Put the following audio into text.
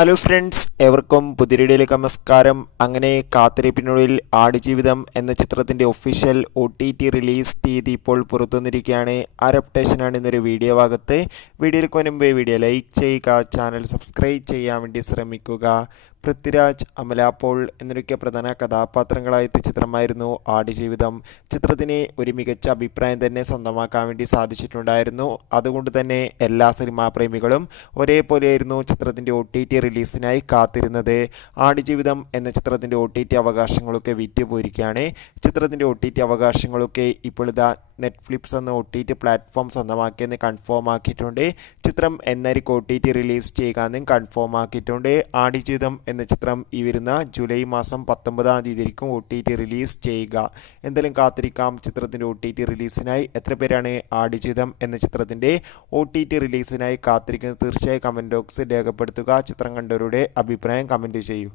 Hello friends, എവർക്കും പുതിയൊരിടയിലേക്ക് നമസ്കാരം. അങ്ങനെ കാത്തിരിപ്പിനുള്ളിൽ ആടുജീവിതം എന്ന ചിത്രത്തിൻ്റെ ഒഫീഷ്യൽ OTT റിലീസ് തീയതി ഇപ്പോൾ പുറത്തുവന്നിരിക്കുകയാണ്. ആ അപ്ഡേഷനാണ് ഇന്നൊരു വീഡിയോ ഭാഗത്ത്. വീഡിയോയിൽ മുൻപേ വീഡിയോ ലൈക്ക് ചെയ്യുക, ചാനൽ സബ്സ്ക്രൈബ് ചെയ്യാൻ വേണ്ടി ശ്രമിക്കുക. പൃഥ്വിരാജ്, അമല പോൾ എന്നൊക്കെ പ്രധാന കഥാപാത്രങ്ങളായ ചിത്രമായിരുന്നു ആടുജീവിതം. ചിത്രത്തിന് ഒരു മികച്ച അഭിപ്രായം തന്നെ സ്വന്തമാക്കാൻ വേണ്ടി സാധിച്ചിട്ടുണ്ടായിരുന്നു. അതുകൊണ്ട് തന്നെ എല്ലാ സിനിമാ പ്രേമികളും ഒരേപോലെയായിരുന്നു ചിത്രത്തിൻ്റെ OTT റിലീസിനായി കാത്തിരുന്നത്. ആടുജീവിതം എന്ന ചിത്രത്തിൻ്റെ OTT അവകാശങ്ങളൊക്കെ വിറ്റുപോയിരിക്കുകയാണ്. ചിത്രത്തിൻ്റെ OTT അവകാശങ്ങളൊക്കെ ഇപ്പോൾ ഇതാ നെറ്റ്ഫ്ലിക്സ് എന്ന OTT പ്ലാറ്റ്ഫോം സ്വന്തമാക്കിയെന്ന് കൺഫേം ആക്കിയിട്ടുണ്ട്. ചിത്രം എന്നായിരിക്കും OTT റിലീസ് ചെയ്യുക എന്നും കൺഫേം ആക്കിയിട്ടുണ്ട്. ആടുജീവിതം എന്ന ചിത്രം ഈ വരുന്ന ജൂലൈ മാസം 19-ാം തീയതിയായിരിക്കും OTT റിലീസ് ചെയ്യുക. എന്തായാലും കാത്തിരിക്കാം ചിത്രത്തിൻ്റെ OTT റിലീസിനായി. എത്ര പേരാണ് ആടുജീവിതം എന്ന ചിത്രത്തിൻ്റെ OTT റിലീസിനായി കാത്തിരിക്കുന്നത്? തീർച്ചയായും കമൻറ്റ് ബോക്സിൽ രേഖപ്പെടുത്തുക. ചിത്രം കണ്ടവരുടെ അഭിപ്രായം കമൻറ്റ് ചെയ്യൂ.